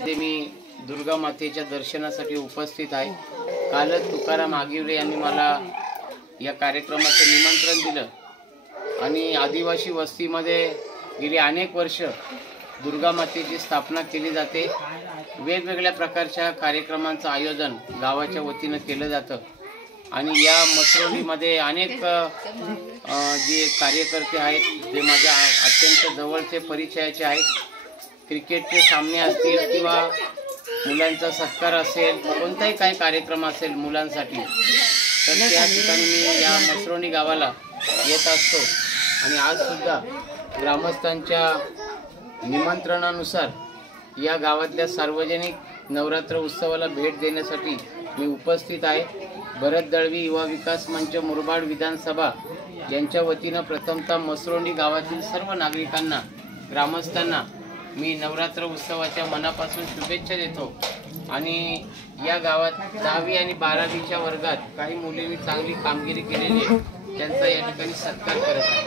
मी दुर्गा मातेच्या दर्शनासाठी उपस्थित आहे। कालच तुकाराम आगिवरे यांनी मला या कार्यक्रमाचे निमंत्रण दिलं आणि आदिवासी वस्तीमध्ये गेली अनेक वर्ष दुर्गा मातेची स्थापना केली जाते। वेगवेगळ्या प्रकारच्या कार्यक्रमांचं आयोजन गावाच्या वतीने केलं जातं आणि या मसरोलीमध्ये अनेक जे कार्यकर्ते आहेत ते माझ्या अत्यंत जवळचे परिचयाचे आहेत। क्रिकेटचे सामने असतील किंवा मुलांचा सत्कार असेल, कोणताही काही कार्यक्रम असेल मुलांसाठी, तर त्या ठिकाणी मी या मसरोली गावाला येत असतो आणि आज सुद्धा ग्रामस्थांच्या निमंत्रणानुसार या गावातल्या सार्वजनिक नवरात्र उत्सवाला भेट देण्यासाठी मी उपस्थित आहे। भरत दळवी युवा विकास मंच मुरबाड विधानसभा यांच्या वतीने प्रथमतः मसरोली गावातील सर्व नागरिकांना, ग्रामस्थांना मी नवरात्र उत्सवाच्या मनापासून शुभेच्छा देतो आणि या गावात 10वी आणि 12वीच्या वर्गात काही मुलींनी चांगली कामगिरी केलेली आहे, त्यांचा या ठिकाणी सत्कार करत आहे।